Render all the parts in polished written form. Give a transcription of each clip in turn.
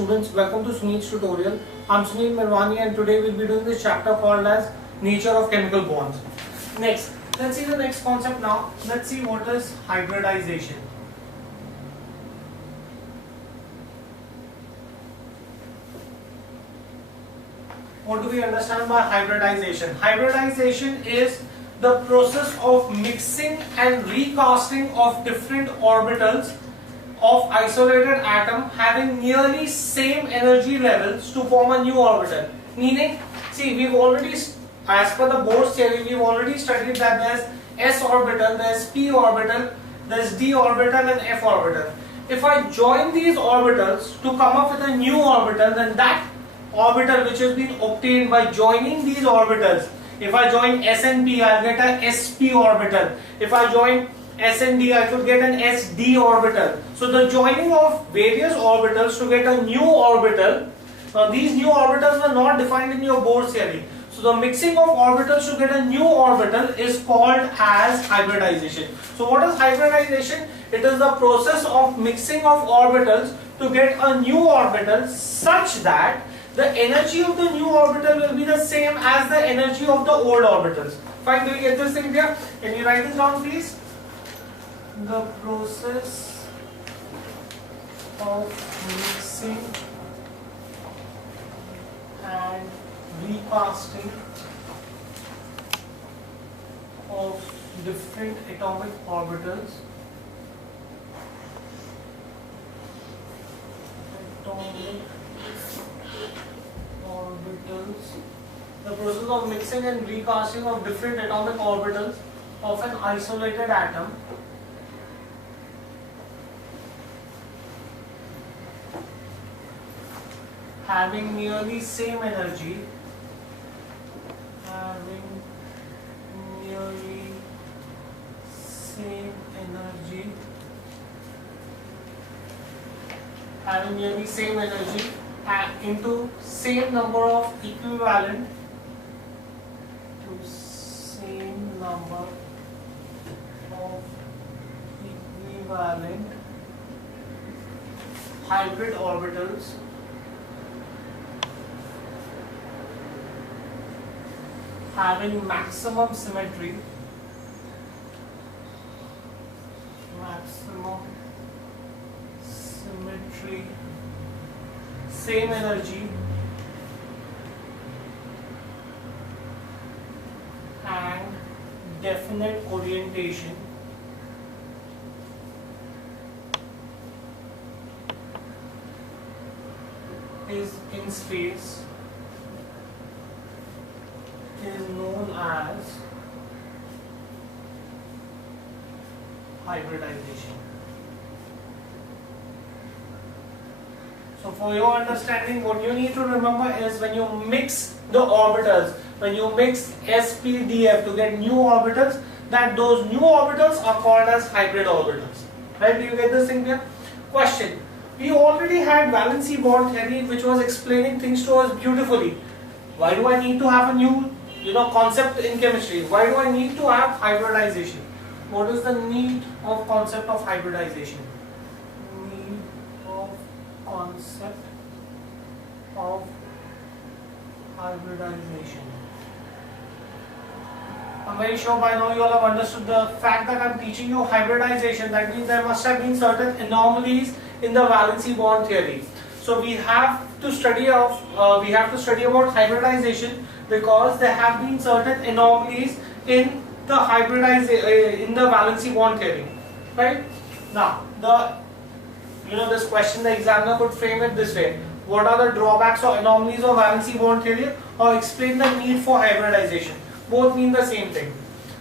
Students, welcome to Sunil's tutorial. I'm Sunil Mirwani and today we'll be doing this chapter called as Nature of Chemical Bonds. Next, let's see the next concept now. Let's see what is hybridization. What do we understand by hybridization? Hybridization is the process of mixing and recasting of different orbitals of isolated atom having nearly same energy levels to form a new orbital. Meaning, see, we've already, as per the Bohr's theory, we've already studied that there's s orbital, there's p orbital, there's d orbital and f orbital. If I join these orbitals to come up with a new orbital, then that orbital which has been obtained by joining these orbitals, if I join s and p, I'll get a sp orbital. If I join S and D, I could get an SD orbital. So the joining of various orbitals to get a new orbital, these new orbitals were not defined in your Bohr's theory. So the mixing of orbitals to get a new orbital is called as hybridization. So what is hybridization? It is the process of mixing of orbitals to get a new orbital such that the energy of the new orbital will be the same as the energy of the old orbitals. Fine, do you get this thing here? Can you write this down please? The process of mixing and recasting of different atomic orbitals the process of mixing and recasting of different atomic orbitals of an isolated atom having nearly same energy, having nearly same energy into same number of equivalent hybrid orbitals having maximum symmetry, same energy and definite orientation is in space is known as hybridization. So for your understanding, what you need to remember is when you mix the orbitals, when you mix sp-df to get new orbitals, that those new orbitals are called as hybrid orbitals. Right? Do you get this thing here? Question. We already had valency bond theory which was explaining things to us beautifully. Why do I need to have a new concept in chemistry? Why do I need to have hybridization? What is the need of concept of hybridization? Need of concept of hybridization. I'm very sure by now you all have understood the fact that I'm teaching you hybridization. That means there must have been certain anomalies in the valency bond theory. So we have to study about hybridization because there have been certain anomalies in the valency bond theory. Right? Now, this question the examiner could frame it this way: what are the drawbacks or anomalies of valency bond theory, or explain the need for hybridization? Both mean the same thing.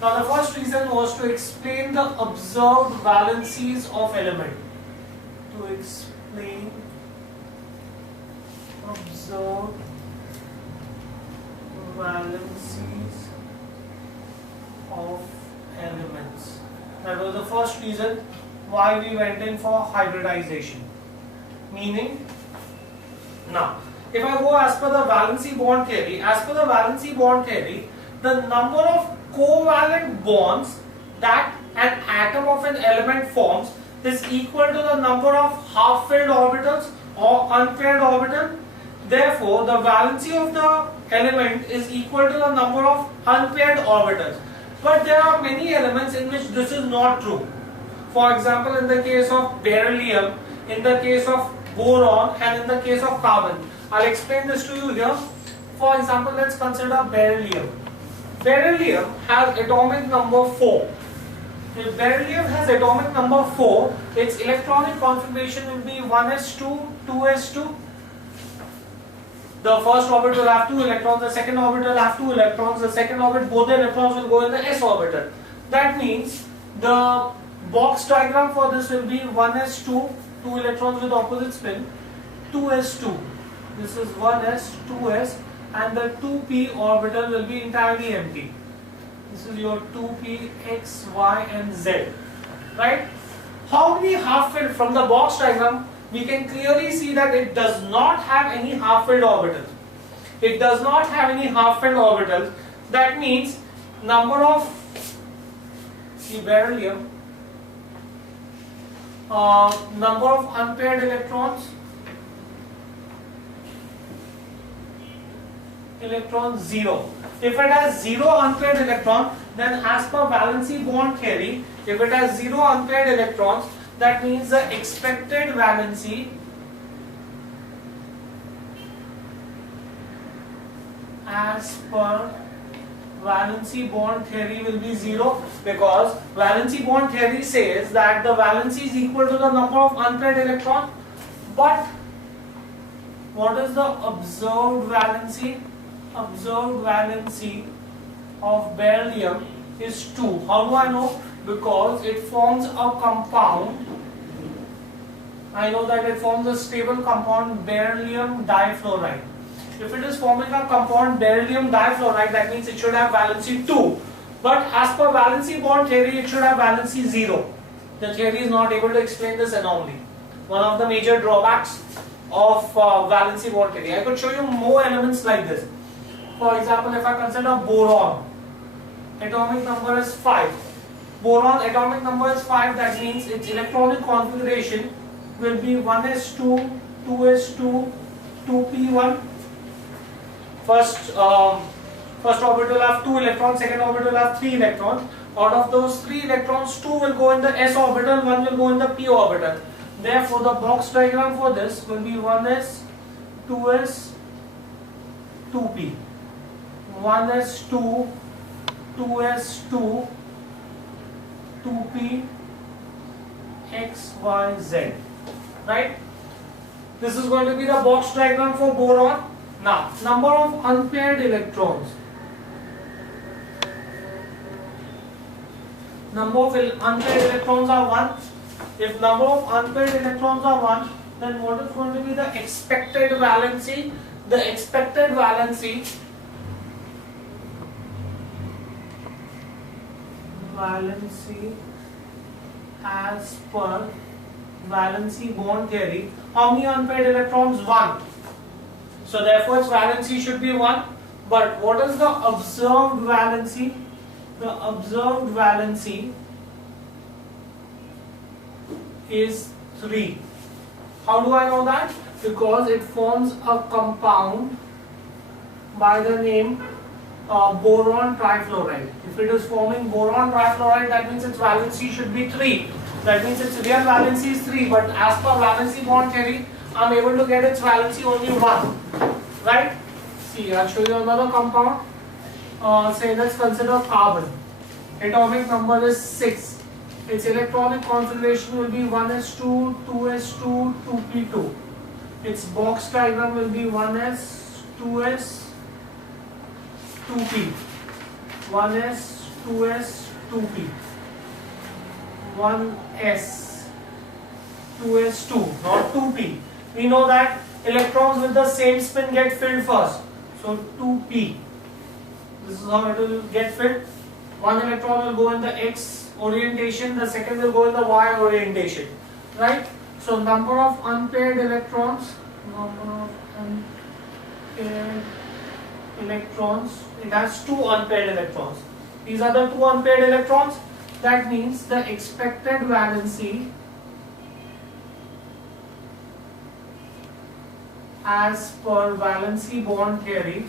Now, the first reason was to explain the observed valencies of element. To explain observed valencies of elements. That was the first reason why we went in for hybridization. Meaning, now, if I go as per the valency bond theory, the number of covalent bonds that an atom of an element forms is equal to the number of half-filled orbitals unpaired orbital. Therefore, the valency of the element is equal to the number of unpaired orbitals. But there are many elements in which this is not true. For example, in the case of beryllium, in the case of boron, and in the case of carbon. I'll explain this to you here. For example, let's consider beryllium. Beryllium has atomic number 4. If beryllium has atomic number 4, its electronic configuration will be 1s2, 2s2. The first orbit will have 2 electrons, the second orbit will have 2 electrons, the second orbit, both the electrons will go in the s orbital. That means the box diagram for this will be 1s2, 2 electrons with opposite spin, 2s2. This is 1s, 2s, and the 2p orbital will be entirely empty. This is your 2p, x, y, and z. Right? How many half-filled from the box diagram? We can clearly see that it does not have any half-filled orbitals. It does not have any half-filled orbitals. That means number of the beryllium, number of unpaired electrons, electron 0. If it has 0 unpaired electron, then as per valency bond theory, if it has 0 unpaired electrons, that means the expected valency as per valency bond theory will be 0, because valency bond theory says that the valency is equal to the number of unpaired electrons. But what is the observed valency? Observed valency of beryllium is 2. How do I know? Because it forms a compound. I know that it forms a stable compound, beryllium difluoride. If it is forming a compound beryllium difluoride, that means it should have valency 2. But as per valency bond theory, it should have valency 0. The theory is not able to explain this anomaly. One of the major drawbacks of valency bond theory. I could show you more elements like this. For example, if I consider boron, atomic number is 5. Boron atomic number is 5, that means its electronic configuration will be 1s2, 2s2, 2p1. First orbit will have 2 electrons, second orbit will have 3 electrons. Out of those 3 electrons, 2 will go in the s orbital, 1 will go in the p orbital. Therefore, the box diagram for this will be 1s, 2s, 2p. 1s2, 2s2, 2p, x, y, z. Right? This is going to be the box diagram for boron. Now, number of unpaired electrons. Number of unpaired electrons are 1. If number of unpaired electrons are 1, then what is going to be the expected valency? The expected valency as per valency bond theory. How many unpaired electrons? 1. So therefore its valency should be 1. But what is the observed valency? The observed valency is 3. How do I know that? Because it forms a compound by the name boron trifluoride. If it is forming boron trifluoride, that means its valency should be 3. That means its real valency is 3, but as per valency bond theory, I am able to get its valency only 1. Right? See, I'll show you another compound. Say, let's consider carbon. Atomic number is 6. Its electronic configuration will be 1s2, 2s2, 2p2. Its box diagram will be 1s, 2s, 2p. 1s, 2s, 2p. 1s, 2s, 2, not 2p. We know that electrons with the same spin get filled first. So 2p. This is how it will get filled. One electron will go in the x orientation, the second will go in the y orientation. Right? So number of unpaired electrons, it has 2 unpaired electrons. These are the 2 unpaired electrons. That means the expected valency as per valency bond theory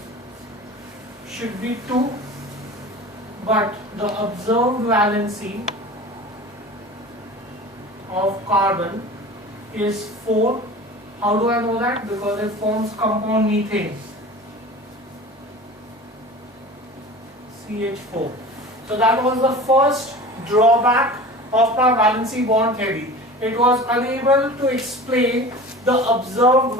should be 2, but the observed valency of carbon is 4. How do I know that? Because it forms compound methane, CH4. So that was the first drawback of my valency bond theory. It was unable to explain the observed